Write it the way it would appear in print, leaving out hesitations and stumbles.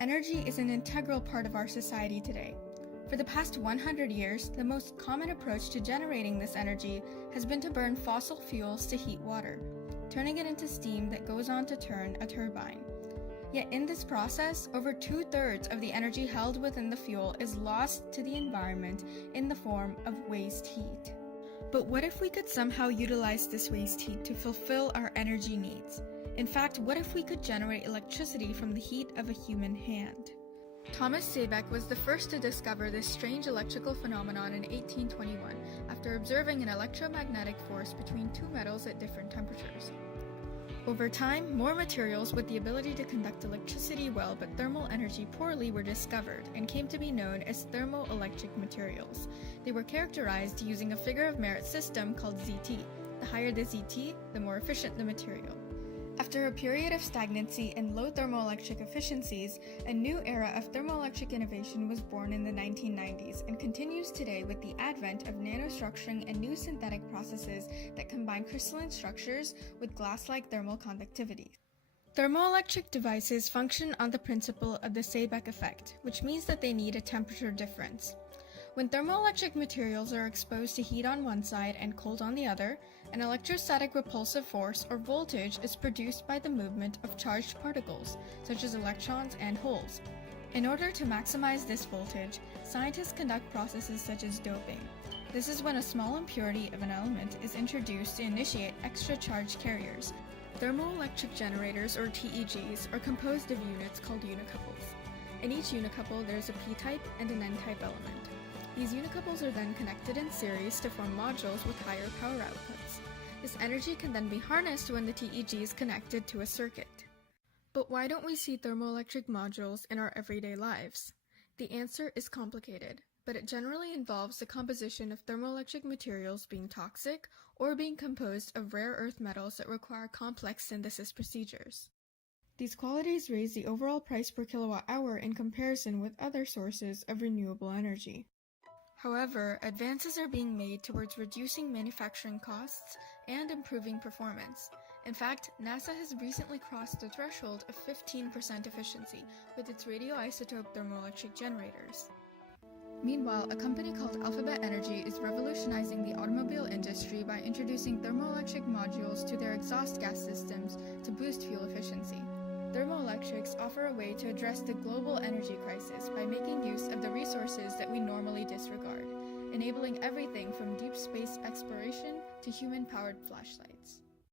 Energy is an integral part of our society today. For the past 100 years, the most common approach to generating this energy has been to burn fossil fuels to heat water, turning it into steam that goes on to turn a turbine. Yet in this process, over 2/3 of the energy held within the fuel is lost to the environment in the form of waste heat. But what if we could somehow utilize this waste heat to fulfill our energy needs? In fact, what if we could generate electricity from the heat of a human hand? Thomas Seebeck was the first to discover this strange electrical phenomenon in 1821 after observing an electromagnetic force between two metals at different temperatures. Over time, more materials with the ability to conduct electricity well but thermal energy poorly were discovered and came to be known as thermoelectric materials. They were characterized using a figure of merit system called ZT. The higher the ZT, the more efficient the material. After a period of stagnancy and low thermoelectric efficiencies, a new era of thermoelectric innovation was born in the 1990s and continues today with the advent of nanostructuring and new synthetic processes that combine crystalline structures with glass-like thermal conductivity. Thermoelectric devices function on the principle of the Seebeck effect, which means that they need a temperature difference. When thermoelectric materials are exposed to heat on one side and cold on the other, an electrostatic repulsive force or voltage is produced by the movement of charged particles, such as electrons and holes. In order to maximize this voltage, scientists conduct processes such as doping. This is when a small impurity of an element is introduced to initiate extra charge carriers. Thermoelectric generators, or TEGs, are composed of units called unicouples. In each unicouple, there is a p-type and an n-type element. These unicouples are then connected in series to form modules with higher power outputs. This energy can then be harnessed when the TEG is connected to a circuit. But why don't we see thermoelectric modules in our everyday lives? The answer is complicated, but it generally involves the composition of thermoelectric materials being toxic or being composed of rare earth metals that require complex synthesis procedures. These qualities raise the overall price per kilowatt hour in comparison with other sources of renewable energy. However, advances are being made towards reducing manufacturing costs and improving performance. In fact, NASA has recently crossed the threshold of 15% efficiency with its radioisotope thermoelectric generators. Meanwhile, a company called Alphabet Energy is revolutionizing the automobile industry by introducing thermoelectric modules to their exhaust gas systems to boost fuel efficiency. Thermoelectrics offer a way to address the global energy crisis by making use of the resources that we normally disregard, enabling everything from deep space exploration to human-powered flashlights.